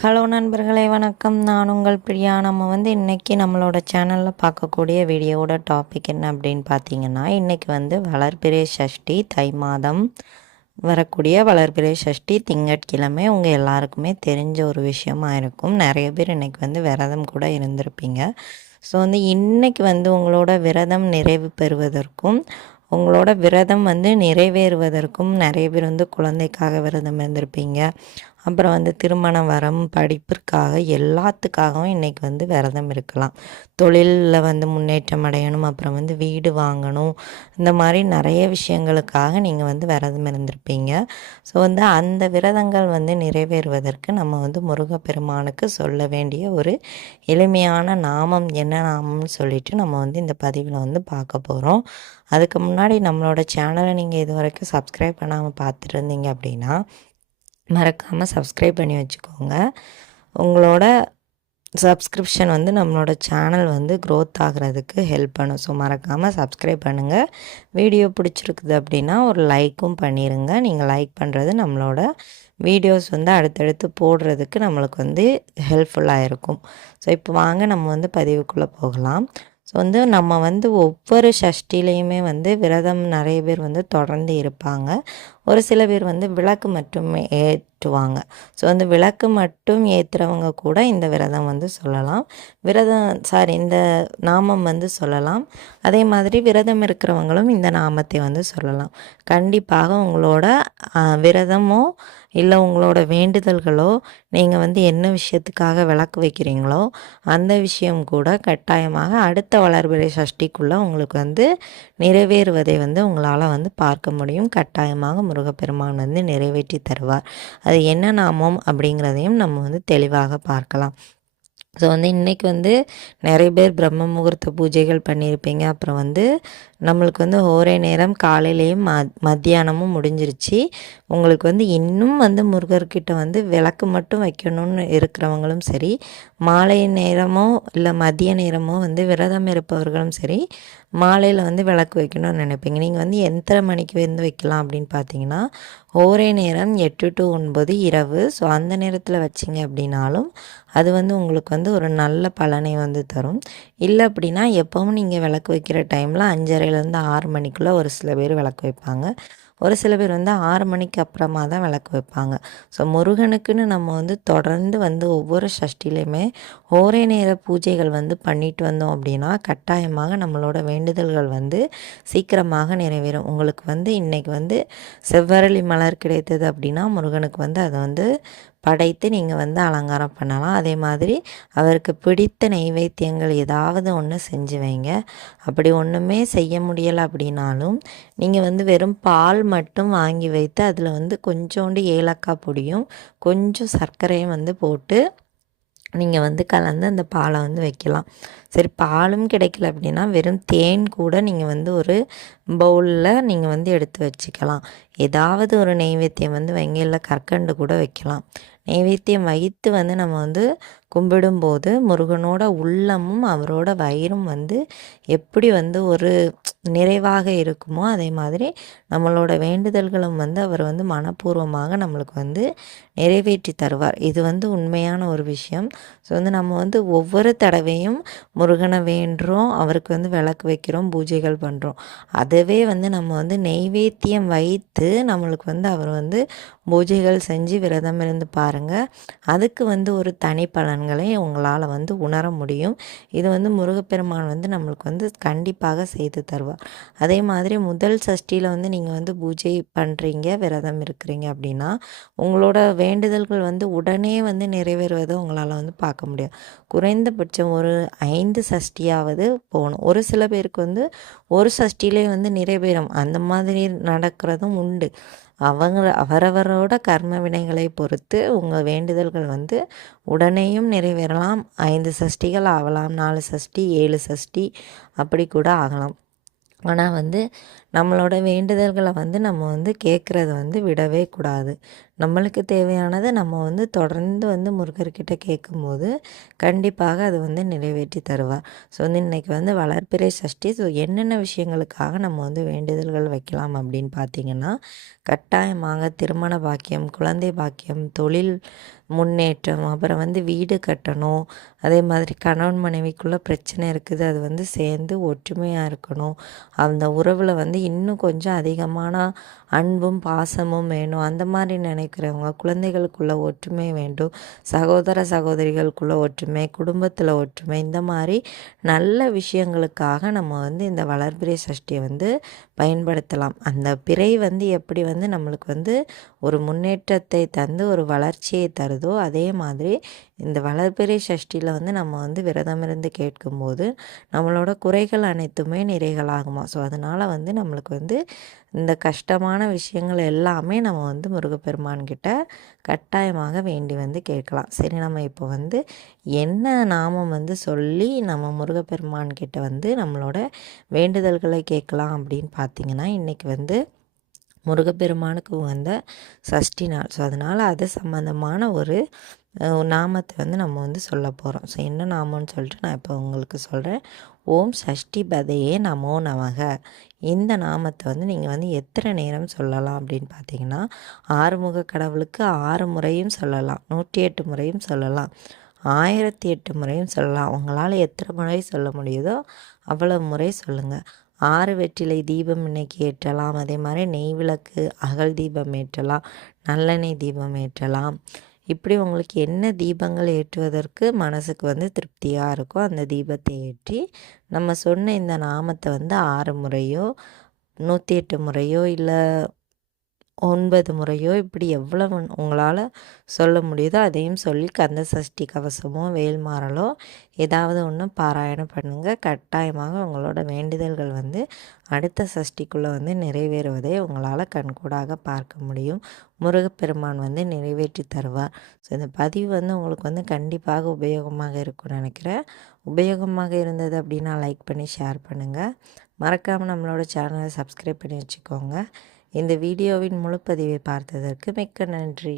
Hello நண்பர்களே வணக்கம். நான் உங்கள் பிரியா. நம்ம வந்து இன்றைக்கி நம்மளோட சேனலில் பார்க்கக்கூடிய வீடியோவோட டாபிக் என்ன அப்படின்னு பார்த்தீங்கன்னா இன்றைக்கி வந்து வளர்பிறை சஷ்டி தை மாதம் வரக்கூடிய வளர்பிறை சஷ்டி திங்கட்கிழமை. உங்கள் எல்லாருக்குமே தெரிஞ்ச ஒரு விஷயமா இருக்கும். நிறைய பேர் இன்றைக்கி வந்து விரதம் கூட இருந்திருப்பீங்க. ஸோ வந்து இன்றைக்கி வந்து உங்களோட விரதம் நிறைவு பெறுவதற்கும் உங்களோட விரதம் வந்து நிறைவேறுவதற்கும் நிறைய பேர் வந்து குழந்தைக்காக விரதம் இருந்திருப்பீங்க. அப்புறம் வந்து திருமண வரம் படிப்பிற்காக எல்லாத்துக்காகவும் இன்றைக்கி வந்து விரதம் இருக்கலாம். தொழிலில் வந்து முன்னேற்றம் அடையணும் அப்புறம் வந்து வீடு வாங்கணும். இந்த மாதிரி நிறைய விஷயங்களுக்காக நீங்கள் வந்து விரதம் இருந்திருப்பீங்க. ஸோ வந்து அந்த விரதங்கள் வந்து நிறைவேறுவதற்கு நம்ம வந்து முருகப்பெருமானுக்கு சொல்ல வேண்டிய ஒரு எளிமையான நாமம் என்ன நாமம்னு சொல்லிட்டு நம்ம வந்து இந்த பதிவில் வந்து பார்க்க போகிறோம் அதுக்கு முன்னாடி நம்மளோட சேனலை நீங்கள் இது வரைக்கும் சப்ஸ்கிரைப் பண்ணாமல் பார்த்துட்டு இருந்தீங்க அப்படின்னா மறக்காமல் சப்ஸ்கிரைப் பண்ணி வச்சுக்கோங்க. உங்களோட சப்ஸ்கிரிப்ஷன் வந்து நம்மளோட சேனல் வந்து க்ரோத் ஆகிறதுக்கு ஹெல்ப் பண்ணும். ஸோ மறக்காமல் சப்ஸ்கிரைப் பண்ணுங்கள் வீடியோ பிடிச்சிருக்குது அப்படின்னா ஒரு லைக்கும் பண்ணிடுங்க நீங்கள் லைக் பண்ணுறது நம்மளோட வீடியோஸ் வந்து அடுத்தடுத்து போடுறதுக்கு நம்மளுக்கு வந்து ஹெல்ப்ஃபுல்லாக இருக்கும். ஸோ இப்போ வாங்க நம்ம வந்து பதிவுக்குள்ளே போகலாம். ஸோ வந்து நம்ம வந்து ஒவ்வொரு சஷ்டிலையுமே வந்து விரதம் நிறைய பேர் வந்து தொடர்ந்து இருப்பாங்க. ஒரு சில பேர் வந்து விளக்கு மட்டும் ஏற்றுவாங்க. ஸோ வந்து விளக்கு மட்டும் ஏற்றுறவங்க கூட இந்த விரதம் வந்து சொல்லலாம். விரதம் சாரி இந்த நாமம் வந்து சொல்லலாம். அதே மாதிரி விரதம் இருக்கிறவங்களும் இந்த நாமத்தை வந்து சொல்லலாம். கண்டிப்பாக உங்களோட விரதமோ இல்லை உங்களோட வேண்டுதல்களோ நீங்கள் வந்து என்ன விஷயத்துக்காக விளக்கு வைக்கிறீங்களோ அந்த விஷயம் கூட கட்டாயமாக அடுத்த வளர்பிறை சஷ்டிக்குள்ளே உங்களுக்கு வந்து நிறைவேறுவதை வந்து உங்களால் வந்து பார்க்க முடியும். கட்டாயமாக முருகப்பெருமான் வந்து நிறைவேற்றி தருவார். அது என்ன நாமம் அப்படிங்கிறதையும் நம்ம வந்து தெளிவாக பார்க்கலாம். ஸோ வந்து இன்றைக்கி வந்து நிறைய பேர் பிரம்ம முகூர்த்த பூஜைகள் பண்ணியிருப்பீங்க. அப்புறம் வந்து நம்மளுக்கு வந்து ஒரே நேரம் காலையிலேயும் ம மத்தியானமும் முடிஞ்சிருச்சு. உங்களுக்கு வந்து இன்னும் வந்து முருகர்கிட்ட வந்து விளக்கு மட்டும் வைக்கணும்னு இருக்கிறவங்களும் சரி மாலை நேரமோ இல்லை மதிய நேரமோ வந்து விரதம் இருப்பவர்களும் சரி மாலையில் வந்து விளக்கு வைக்கணும்னு நினைப்பீங்க. நீங்கள் வந்து எத்தனை மணிக்கு வந்து வைக்கலாம் அப்படின்னு பார்த்தீங்கன்னா ஒரே நேரம் எட்டு டு ஒன்பது இரவு. ஸோ அந்த நேரத்தில் வச்சிங்க அப்படின்னாலும் அது வந்து உங்களுக்கு வந்து ஒரு நல்ல பலனை வந்து தரும். இல்லை அப்படின்னா எப்போவும் நீங்கள் விளக்கு வைக்கிற டைமில் அஞ்சரைலேருந்து ஆறு மணிக்குள்ளே ஒரு சில பேர் விளக்கு வைப்பாங்க. ஒரு சில பேர் வந்து ஆறு மணிக்கு அப்புறமா தான் விளக்கு வைப்பாங்க. ஸோ முருகனுக்குன்னு நம்ம வந்து தொடர்ந்து வந்து ஒவ்வொரு சஷ்டிலையுமே ஒரே நேர பூஜைகள் வந்து பண்ணிட்டு வந்தோம் அப்படின்னா கட்டாயமாக நம்மளோட வேண்டுதல்கள் வந்து சீக்கிரமாக நிறைவேறும். உங்களுக்கு வந்து இன்றைக்கி வந்து செவ்வரளி மலர் கிடைத்தது அப்படின்னா முருகனுக்கு வந்து அதை வந்து படைத்து நீங்கள் வந்து அலங்காரம் பண்ணலாம். அதே மாதிரி அவருக்கு பிடித்த நைவேத்தியங்கள் ஏதாவது ஒன்று செஞ்சு வைங்க. அப்படி ஒன்றுமே செய்ய முடியலை அப்படின்னாலும் நீங்கள் வந்து வெறும் பால் மட்டும் வாங்கி வைத்து அதில் வந்து கொஞ்சோண்டு ஏலக்காய் பொடியும் கொஞ்சம் சர்க்கரையும் வந்து போட்டு நீங்கள் வந்து கலந்து அந்த பாலை வந்து வைக்கலாம். சரி பாலும் கிடைக்கல அப்படின்னா வெறும் தேன் கூட நீங்கள் வந்து ஒரு பவுலில் நீங்கள் வந்து எடுத்து வச்சுக்கலாம். ஏதாவது ஒரு நெய்வேத்தியம் வந்து வைங்க இல்லை கற்கண்டு கூட வைக்கலாம். நெய்வேத்தியம் வைத்து வந்து நம்ம வந்து கும்பிடும்போது முருகனோட உள்ளமும் அவரோட வயிறும் வந்து எப்படி வந்து ஒரு நிறைவாக இருக்குமோ அதே மாதிரி நம்மளோட வேண்டுதல்களும் வந்து அவர் வந்து மனப்பூர்வமாக நம்மளுக்கு வந்து நிறைவேற்றி தருவார். இது வந்து உண்மையான ஒரு விஷயம். ஸோ வந்து நம்ம வந்து ஒவ்வொரு தடவையும் முருகனை வேண்டுறோம் அவருக்கு வந்து விளக்கு வைக்கிறோம் பூஜைகள் பண்ணுறோம் அதுவே வந்து நம்ம வந்து நெய்வேத்தியம் வைத்து நம்மளுக்கு வந்து அவர் வந்து பூஜைகள் செஞ்சு விரதம் இருந்து பாருங்கள் அதுக்கு வந்து ஒரு தனி பலன்களை உங்களால் வந்து உணர முடியும். இது வந்து முருகப்பெருமான் வந்து நம்மளுக்கு வந்து கண்டிப்பாக செய்து தருவார். அதே மாதிரி முதல் சஷ்டியில் வந்து நீங்கள் வந்து பூஜை பண்ணுறீங்க விரதம் இருக்கிறீங்க அப்படின்னா உங்களோட வேண்டுதல்கள் வந்து உடனே வந்து நிறைவேறுவதை உங்களால் வந்து பார்க்க முடியும். குறைந்தபட்சம் ஒரு ஐந்து சஷ்டியாவது போகணும். ஒரு சில பேருக்கு வந்து ஒரு சஷ்டியிலே வந்து நிறைவேறும். அந்த மாதிரி நடக்கிறதும் உண்டு. அவங்க அவரவரோட கர்ம வினைகளை பொறுத்து உங்கள் வேண்டுதல்கள் வந்து உடனேயும் நிறைவேறலாம். ஐந்து சஷ்டிகள் ஆகலாம் நாலு சஷ்டி ஏழு சஷ்டி அப்படி கூட ஆகலாம். ஆனால் வந்து நம்மளோட வேண்டுதல்களை வந்து நம்ம வந்து கேட்குறத வந்து விடவே கூடாது. நம்மளுக்கு தேவையானதை நம்ம வந்து தொடர்ந்து வந்து முருகர்கிட்ட கேட்கும்போது கண்டிப்பாக அது வந்து நிறைவேற்றி தருவார் ஸோ வந்து இன்றைக்கி வந்து வளர்ப்பிறை சஷ்டி. ஸோ என்னென்ன விஷயங்களுக்காக நம்ம வந்து வேண்டுதல்கள் வைக்கலாம் அப்படின்னு பார்த்தீங்கன்னா கட்டாயமாக திருமண பாக்கியம் குழந்தை பாக்கியம் தொழில் முன்னேற்றம் அப்புறம் வந்து வீடு கட்டணும் அதே மாதிரி கணவன் மனைவிக்குள்ளே பிரச்சனை இருக்குது அது வந்து சேர்ந்து ஒற்றுமையாக இருக்கணும். அந்த உறவில் வந்து இன்னும் கொஞ்சம் அதிகமான அன்பும் பாசமும் வேணும். அந்த மாதிரி நினைக்கிறவங்க குழந்தைகளுக்குள்ள ஒற்றுமை வேண்டும் சகோதர சகோதரிகளுக்குள்ள ஒற்றுமை குடும்பத்தில் ஒற்றுமை இந்த மாதிரி நல்ல விஷயங்களுக்காக நம்ம வந்து இந்த வளர்பிறை சஷ்டியை வந்து பயன்படுத்தலாம். அந்த பிறை வந்து எப்படி வந்து நம்மளுக்கு வந்து ஒரு முன்னேற்றத்தை தந்து ஒரு வளர்ச்சியை தருது. அதே மாதிரி இந்த வளர்பிறை சஷ்டியில் வந்து நம்ம வந்து விரதம் இருந்து கேட்கும்போது நம்மளோட குறைகள் அனைத்துமே நிறைகளாகுமா ஸோ அதனால் வந்து நம்மளுக்கு வந்து இந்த கஷ்டமான விஷயங்கள் எல்லாமே நம்ம வந்து முருகப்பெருமான்கிட்ட கட்டாயமாக வேண்டி வந்து கேட்கலாம். சரி நம்ம இப்போ வந்து என்ன நாமம் வந்து சொல்லி நம்ம முருகப்பெருமான்கிட்ட வந்து நம்மளோட வேண்டுதல்களை கேட்கலாம் அப்படின்னு பார்த்தீங்கன்னா இன்றைக்கி வந்து முருகப்பெருமானுக்கு உகந்த சஷ்டி நாள். ஸோ அதனால் அது சம்மந்தமான ஒரு நாமத்தை வந்து நம்ம வந்து சொல்ல போகிறோம் ஸோ என்ன நாமம்னு சொல்லிட்டு நான் இப்போ உங்களுக்கு சொல்கிறேன் ஓம் சஷ்டி பதையே நமோ நமக. இந்த நாமத்தை வந்து நீங்கள் வந்து எத்தனை நேரம் சொல்லலாம் அப்படின்னு பார்த்தீங்கன்னா ஆறுமுக கடவுளுக்கு ஆறு முறையும் சொல்லலாம். நூற்றி எட்டு முறையும் சொல்லலாம். ஆயிரத்தி எட்டு முறையும் சொல்லலாம். உங்களால் எத்தனை முறை சொல்ல முடியுதோ அவ்வளோ முறை சொல்லுங்கள் ஆறு வெற்றிலை தீபம் இன்னைக்கு ஏற்றலாம். அதே மாதிரி நெய் விளக்கு அகல் தீபம் ஏற்றலாம் நல்லெண்ணெய் தீபம் ஏற்றலாம். இப்படி உங்களுக்கு என்ன தீபங்கள் ஏற்றுவதற்கு மனசுக்கு வந்து திருப்தியாக இருக்கோ அந்த தீபத்தை ஏற்றி நம்ம சொன்ன இந்த நாமத்தை வந்து ஆறு முறையோ நூற்றி எட்டு முறையோ இல்லை ஒன்பது முறையோ இப்படி எவ்வளவு உங்களால் சொல்ல முடியுதோ அதையும் சொல்லி கந்த சஷ்டி கவசமோ வேல்மாறலோ ஏதாவது ஒன்று பாராயணம் பண்ணுங்கள் கட்டாயமாக உங்களோட வேண்டுதல்கள் வந்து அடுத்த சஷ்டிக்குள்ளே வந்து நிறைவேறுவதை உங்களால் கண்கூடாக பார்க்க முடியும். முருகப்பெருமான் வந்து நிறைவேற்றி தருவார். ஸோ இந்த பதிவு வந்து உங்களுக்கு வந்து கண்டிப்பாக உபயோகமாக இருக்கும்னு நினைக்கிறேன். உபயோகமாக இருந்தது அப்படின்னா லைக் பண்ணி ஷேர் பண்ணுங்கள் மறக்காமல் நம்மளோட சேனலை சப்ஸ்கிரைப் பண்ணி வச்சுக்கோங்க. இந்த வீடியோவின் முழுப்பதிவை பார்த்ததற்கு மிக்க நன்றி.